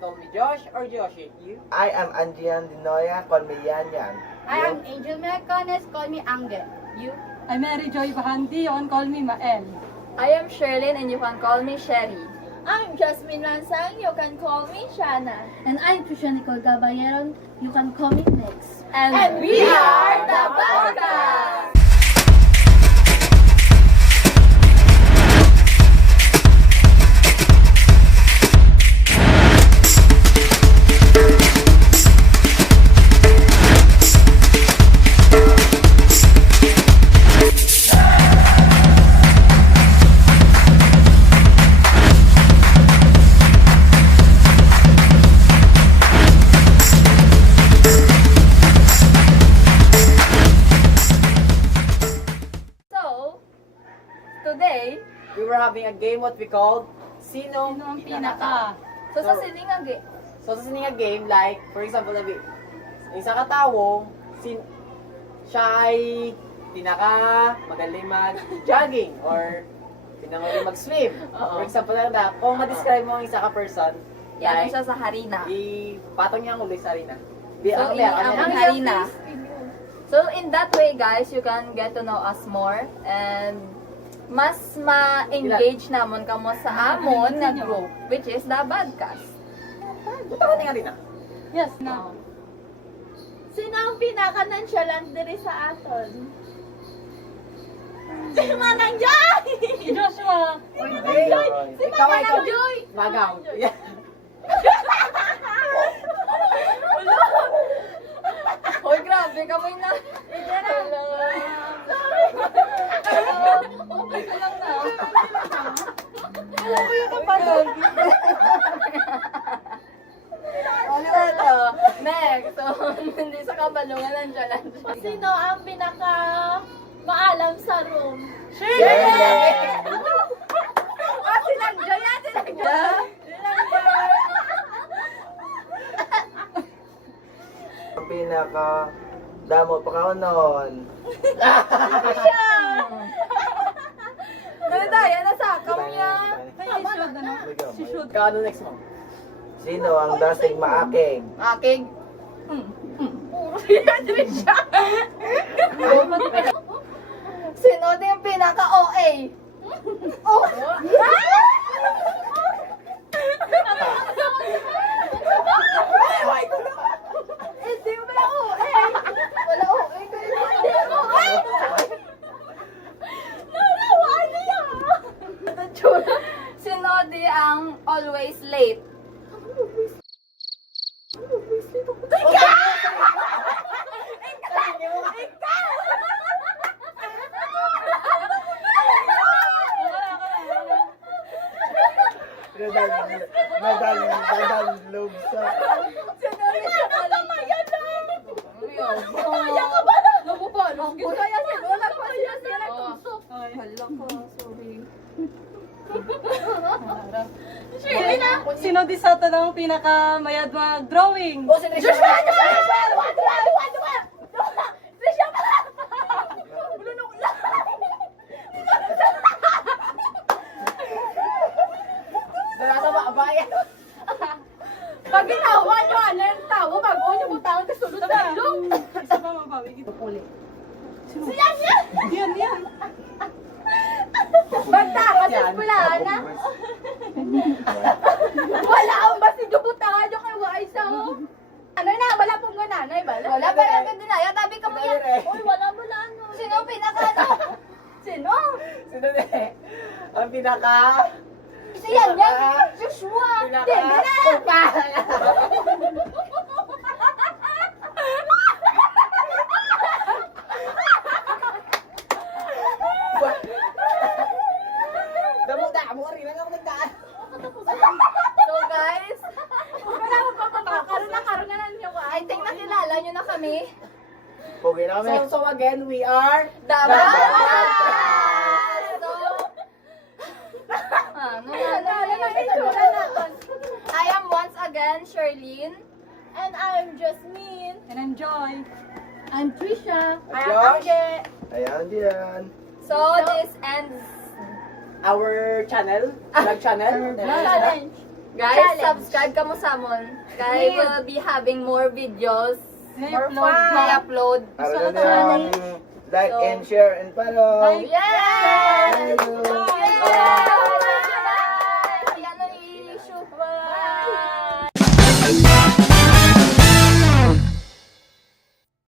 call me Josh or Joshi. You? I am Anjian Dinoya, call me Yan Yan. I am Angel Mercones, call me Angel. You? I'm Mary Joy Bahandi, you can call me Mael. I am Sherlyn and you can call me Sherry. I'm Jasmine Lansang, you can call me Shana. And I'm Trisha Nicole Gabayeron. You can call me Next. And we are the Podcast! Today, We were having a game what we called Sino Sino ang pinaka? so sa siningang So sa sininga game, like, for example, yung isa katao, siya ay pinaka magaling mag-jogging or pinangaling mag-swim. For example, kung ma-describe mo ang isa ka person, yan like, siya sa harina. ipatong niya ang ulo sa harina. So, ang harina. So, in that way, guys, you can get to know us more and mas ma-engage namon kamo sa amon na group, which is the Podcast. Ito ka nga rin Yes, now. Sino ang pinaka-nonchalant diri sa aton? Si Manang Joy! Joshua! Si Manang Joy! Magaw. Yeah. Hoy, grabe kami na. Okay ka lang na. Next, so, hindi sa kabalungan ng challenge. Sino ang pinaka-maalam sa room? Silang Joy, silang Joy. Ang pinaka damo pa ka noon. Ano tayo? Nasakam niya. Ay, she should, ano? She should. Ikaw, ano next mo? Sino ang dasig maaking? Aking. Puro siya, Trisha. Sino din yung pinaka-OA? Oh! Hindi mo na OA. Wala OA ko yun. Hindi mo OA. Ano yan? Sino di ang always late? Nadalog sa... Kaya ka ba na? Nabubalos. Kaya siya. Wala pa siya. Siya nagtusok. Ay, Hala ko. Sorry. Sino di sa atin ang pinakamayad mag-drawing? O, si Trisha! Nasa ba? Abaya. Pag ginawa nyo, ano yung tao, bago nyo butangan ka sulod na ilong. Isa pa mabawi. Puli. Sino? Yan, yan. Basta, kasi pula na. Wala ang basi nyo butangan nyo kay Waisa. Ano na, wala pong gananay ba? Wala pa lang ganda na. Tabi ka mo yan. Uy, wala mo na ano. Sino ang pinaka ano? Sino? Sino din? Ang pinaka... Isa yan yan. Joshua. Pinaka... Hindi na. Upa! Damo ka rin. Ang ako nagdaan. So guys, karoon na ninyo ko. I think nakilala nyo na kami. Pugi na kami. So again, we are... The Podcast! So, I am once again Sherlyn. And I'm Jasmine. And I'm Joy. I'm Trisha. I am Josh. Angge. Ayan diyan. So this ends Our channel. Vlog channel. Challenge. Guys, Challenge. subscribe ka mo sa amon. Kay we'll be having more videos. More May upload. Para na like and share and follow. Yes! Thank you. Yes!